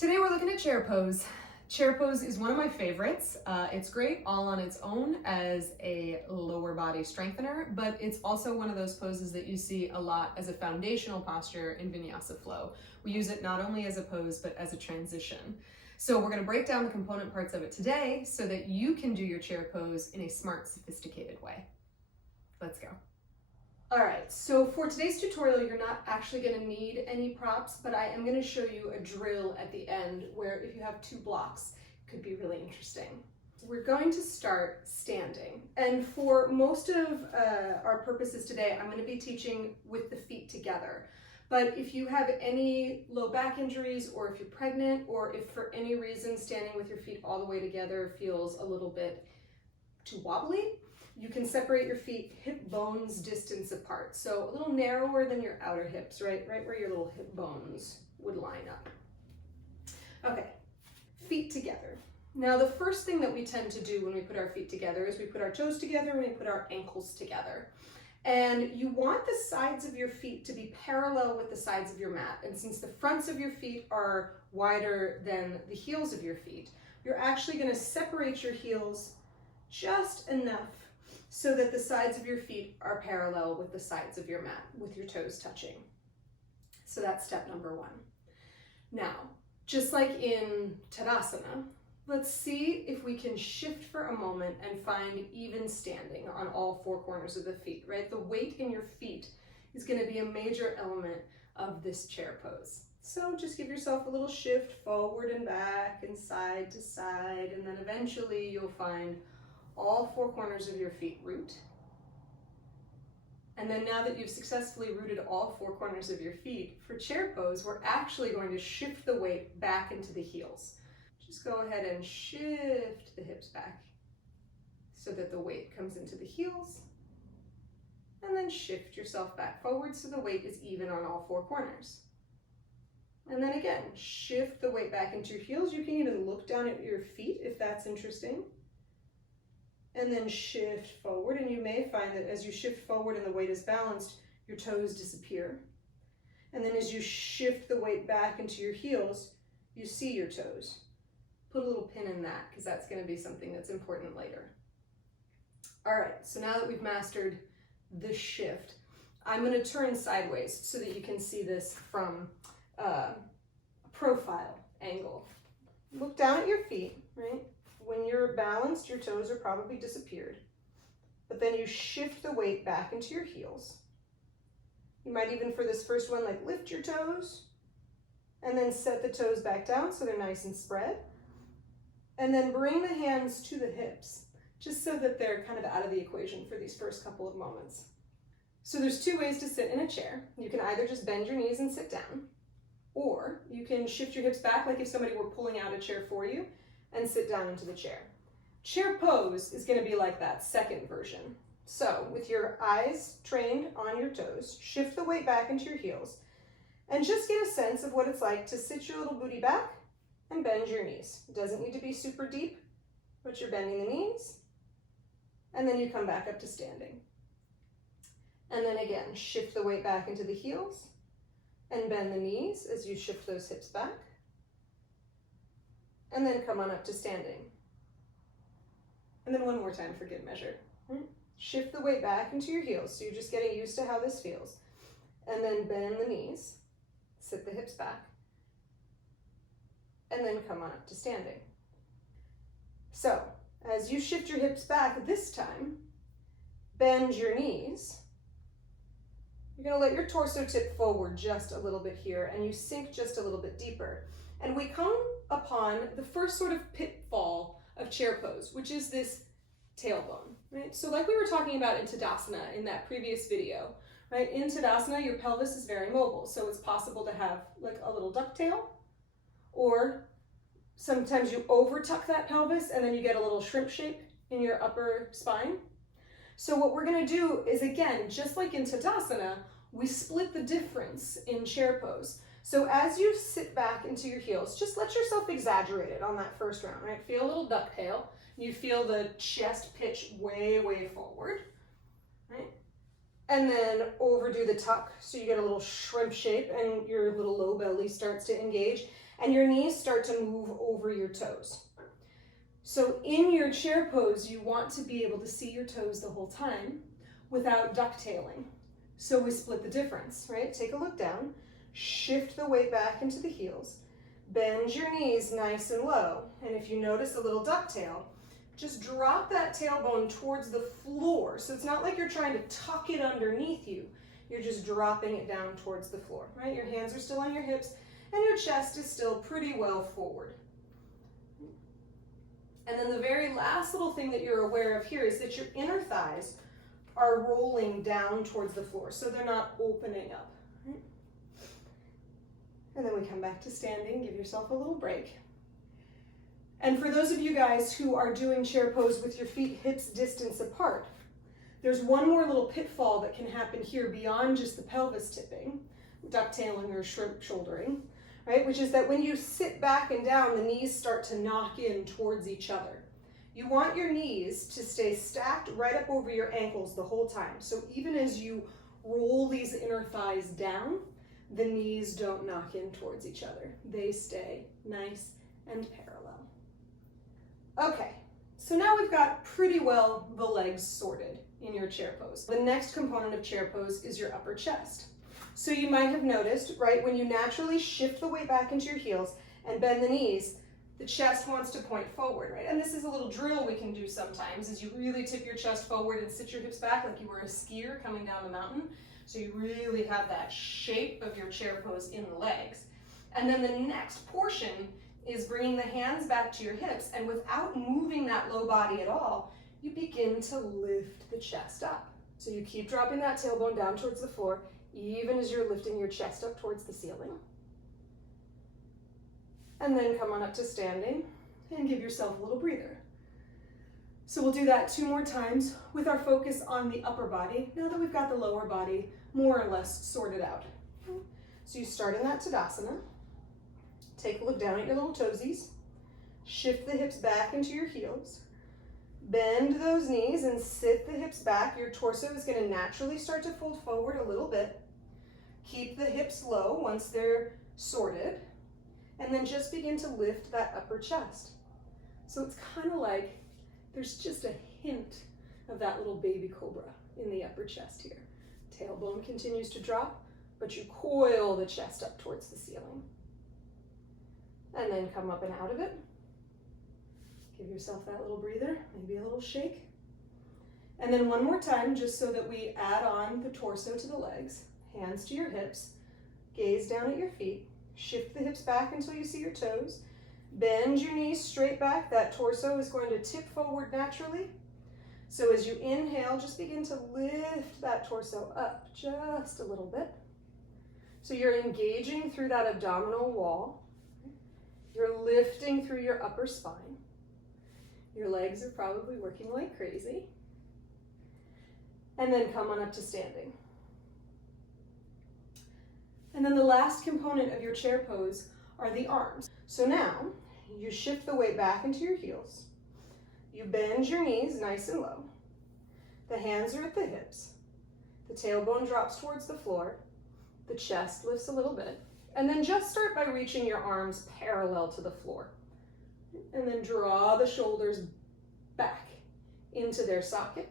Today we're looking at chair pose. Chair pose is one of my favorites. It's great all on its own as a lower body strengthener, but it's also one of those poses that you see a lot as a foundational posture in Vinyasa Flow. We use it not only as a pose, but as a transition. So we're going to break down the component parts of it today so that you can do your chair pose in a smart, sophisticated way. Let's go. All right, so for today's tutorial, you're not actually going to need any props, but I am going to show you a drill at the end where if you have two blocks, it could be really interesting. We're going to start standing, and for most of our purposes today, I'm going to be teaching with the feet together. But if you have any low back injuries, or if you're pregnant, or if for any reason standing with your feet all the way together feels a little bit too wobbly, you can separate your feet hip bones distance apart. So a little narrower than your outer hips, right where your little hip bones would line up. Okay, feet together. Now the first thing that we tend to do when we put our feet together is we put our toes together and we put our ankles together. And you want the sides of your feet to be parallel with the sides of your mat. And since the fronts of your feet are wider than the heels of your feet, you're actually going to separate your heels just enough so that the sides of your feet are parallel with the sides of your mat, with your toes touching. So that's step number one. Now, just like in Tadasana, let's see if we can shift for a moment and find even standing on all four corners of the feet, right? The weight in your feet is going to be a major element of this chair pose. So just give yourself a little shift forward and back and side to side, and then eventually you'll find all four corners of your feet root. And then now that you've successfully rooted all four corners of your feet, for chair pose, we're actually going to shift the weight back into the heels. Just go ahead and shift the hips back so that the weight comes into the heels. And then shift yourself back forward so the weight is even on all four corners. And then again, shift the weight back into your heels. You can even look down at your feet if that's interesting. And then shift forward, and you may find that as you shift forward and the weight is balanced, your toes disappear. And then as you shift the weight back into your heels, you see your toes. Put a little pin in that because that's going to be something that's important later. All right, so now that we've mastered this shift, I'm going to turn sideways so that you can see this from a profile angle. Look down at your feet, right? When you're balanced, your toes are probably disappeared, but then you shift the weight back into your heels. You might even, for this first one, like lift your toes and then set the toes back down so they're nice and spread. And then bring the hands to the hips, just so that they're kind of out of the equation for these first couple of moments. So there's two ways to sit in a chair. You can either just bend your knees and sit down, or you can shift your hips back like if somebody were pulling out a chair for you, and sit down into the chair. Chair pose is going to be like that second version. So with your eyes trained on your toes, shift the weight back into your heels, and just get a sense of what it's like to sit your little booty back and bend your knees. It doesn't need to be super deep, but you're bending the knees, and then you come back up to standing. And then again, shift the weight back into the heels and bend the knees as you shift those hips back. And then come on up to standing. And then one more time for good measure. Shift the weight back into your heels, so you're just getting used to how this feels. And then bend the knees, sit the hips back, and then come on up to standing. So, as you shift your hips back this time, bend your knees. You're going to let your torso tip forward just a little bit here, and you sink just a little bit deeper. And we come upon the first sort of pitfall of chair pose, which is this tailbone, right? So like we were talking about in Tadasana in that previous video, right? In Tadasana, your pelvis is very mobile. So it's possible to have like a little ducktail, or sometimes you over tuck that pelvis and then you get a little shrimp shape in your upper spine. So what we're gonna do is, again, just like in Tadasana, we split the difference in chair pose. So as you sit back into your heels, just let yourself exaggerate it on that first round, right? Feel a little ducktail. You feel the chest pitch way, way forward, right? And then overdo the tuck so you get a little shrimp shape and your little low belly starts to engage. and your knees start to move over your toes. So in your chair pose, you want to be able to see your toes the whole time without ducktailing. So we split the difference, right? Take a look down, shift the weight back into the heels, bend your knees nice and low. And if you notice a little ducktail, just drop that tailbone towards the floor. So it's not like you're trying to tuck it underneath you. You're just dropping it down towards the floor, right? Your hands are still on your hips and your chest is still pretty well forward. And then the very last little thing that you're aware of here is that your inner thighs are rolling down towards the floor, so they're not opening up. Right? And then we come back to standing, give yourself a little break. And for those of you guys who are doing chair pose with your feet hips distance apart, there's one more little pitfall that can happen here beyond just the pelvis tipping, ducktailing or shrimp shouldering, right? Which is that when you sit back and down, the knees start to knock in towards each other. You want your knees to stay stacked right up over your ankles the whole time. So even as you roll these inner thighs down, the knees don't knock in towards each other. They stay nice and parallel. Okay, so now we've got pretty well the legs sorted in your chair pose. The next component of chair pose is your upper chest. So you might have noticed, right, when you naturally shift the weight back into your heels and bend the knees, the chest wants to point forward, right? And this is a little drill we can do sometimes, is you really tip your chest forward and sit your hips back like you were a skier coming down the mountain. So you really have that shape of your chair pose in the legs. And then the next portion is bringing the hands back to your hips, and without moving that low body at all, you begin to lift the chest up. So you keep dropping that tailbone down towards the floor, even as you're lifting your chest up towards the ceiling. And then come on up to standing and give yourself a little breather. So we'll do that 2 more times with our focus on the upper body, now that we've got the lower body more or less sorted out. So you start in that Tadasana. Take a look down at your little toesies. Shift the hips back into your heels. Bend those knees and sit the hips back. Your torso is going to naturally start to fold forward a little bit. Keep the hips low once they're sorted. And then just begin to lift that upper chest. So it's kind of like there's just a hint of that little baby cobra in the upper chest here. Tailbone continues to drop, but you coil the chest up towards the ceiling. And then come up and out of it. Give yourself that little breather, maybe a little shake. And then one more time, just so that we add on the torso to the legs. Hands to your hips. Gaze down at your feet. Shift the hips back until you see your toes. Bend your knees straight back. That torso is going to tip forward naturally. So as you inhale, just begin to lift that torso up just a little bit. So you're engaging through that abdominal wall. You're lifting through your upper spine. Your legs are probably working like crazy. And then come on up to standing. And then the last component of your chair pose are the arms. So now you shift the weight back into your heels. You bend your knees nice and low. The hands are at the hips. The tailbone drops towards the floor. The chest lifts a little bit. And then just start by reaching your arms parallel to the floor. And then draw the shoulders back into their socket.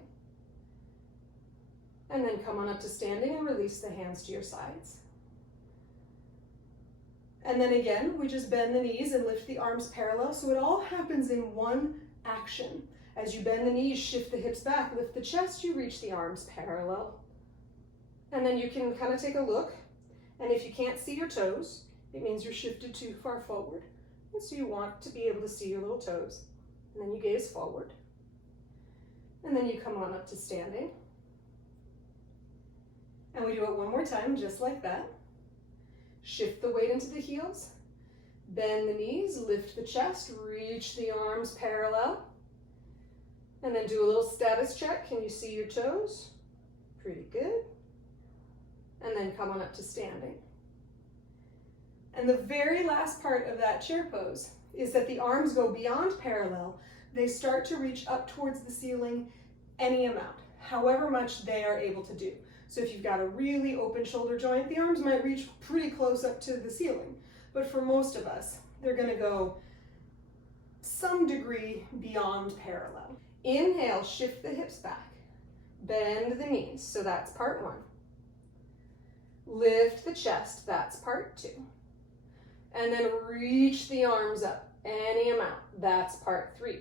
And then come on up to standing and release the hands to your sides. And then again, we just bend the knees and lift the arms parallel. So it all happens in one action. As you bend the knees, shift the hips back, lift the chest, you reach the arms parallel. And then you can kind of take a look. And if you can't see your toes, it means you're shifted too far forward. And so you want to be able to see your little toes. And then you gaze forward. And then you come on up to standing. And we do it one more time, just like that. Shift the weight into the heels. Bend the knees, lift the chest, reach the arms parallel. And then do a little status check. Can you see your toes? Pretty good. And then come on up to standing. And the very last part of that chair pose is that the arms go beyond parallel. They start to reach up towards the ceiling any amount, however much they are able to do. So if you've got a really open shoulder joint, the arms might reach pretty close up to the ceiling. but for most of us, they're gonna go some degree beyond parallel. Inhale, shift the hips back. Bend the knees, so that's part 1. Lift the chest, that's part 2. And then reach the arms up, any amount, that's part 3.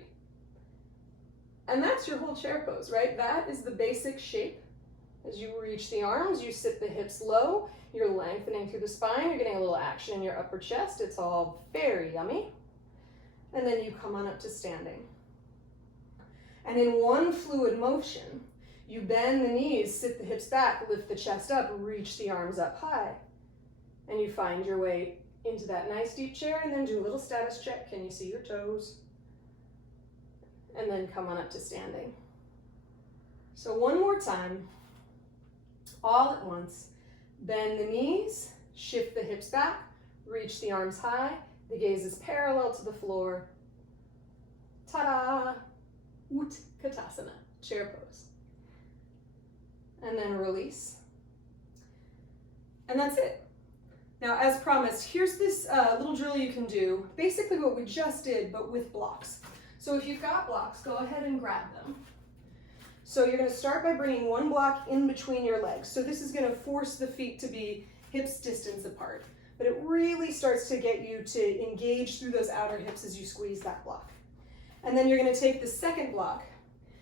And that's your whole chair pose, right? That is the basic shape. As you reach the arms, you sit the hips low, you're lengthening through the spine, you're getting a little action in your upper chest. It's all very yummy. And then you come on up to standing. And in one fluid motion, you bend the knees, sit the hips back, lift the chest up, reach the arms up high. And you find your way into that nice deep chair, and then do a little status check. Can you see your toes? And then come on up to standing. So one more time, all at once. Bend the knees, shift the hips back, reach the arms high, the gaze is parallel to the floor. Ta-da! Utkatasana, chair pose. And then release. And that's it. Now, as promised, here's this little drill you can do, basically what we just did, but with blocks. So if you've got blocks, go ahead and grab them. So you're gonna start by bringing one block in between your legs. So this is gonna force the feet to be hips distance apart, but it really starts to get you to engage through those outer hips as you squeeze that block. And then you're gonna take the second block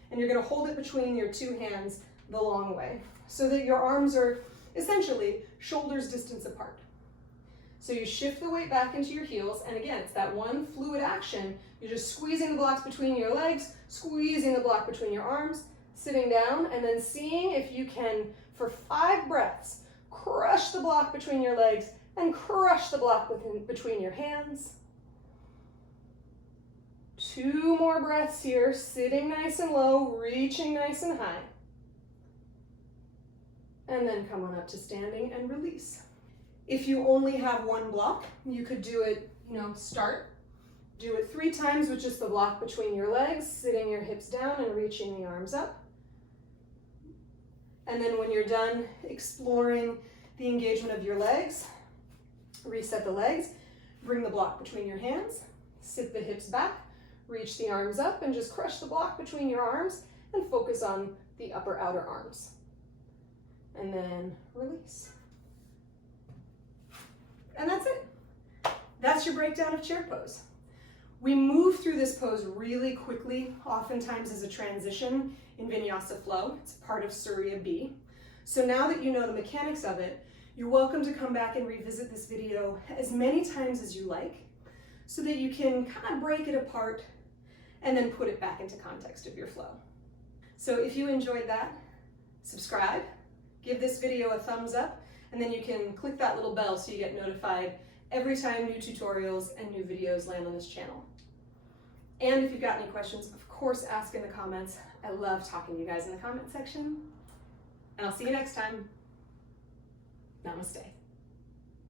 and you're gonna hold it between your 2 hands the long way so that your arms are essentially shoulders distance apart. So you shift the weight back into your heels, and again, it's that one fluid action. You're just squeezing the blocks between your legs, squeezing the block between your arms, sitting down, and then seeing if you can, for 5 breaths, crush the block between your legs and crush the block between your hands. 2 more breaths here, sitting nice and low, reaching nice and high. And then come on up to standing and release. If you only have one block, you could do it, do it 3 times with just the block between your legs, sitting your hips down and reaching the arms up. And then when you're done exploring the engagement of your legs, reset the legs, bring the block between your hands, sit the hips back, reach the arms up, and just crush the block between your arms and focus on the upper outer arms. And then release. And that's it. That's your breakdown of chair pose. We move through this pose really quickly, oftentimes as a transition in Vinyasa flow. It's part of Surya B. So now that you know the mechanics of it, you're welcome to come back and revisit this video as many times as you like so that you can kind of break it apart and then put it back into context of your flow. So if you enjoyed that, subscribe, give this video a thumbs up, and then you can click that little bell so you get notified every time new tutorials and new videos land on this channel. And if you've got any questions, of course, ask in the comments. I love talking to you guys in the comment section. And I'll see you next time. Namaste.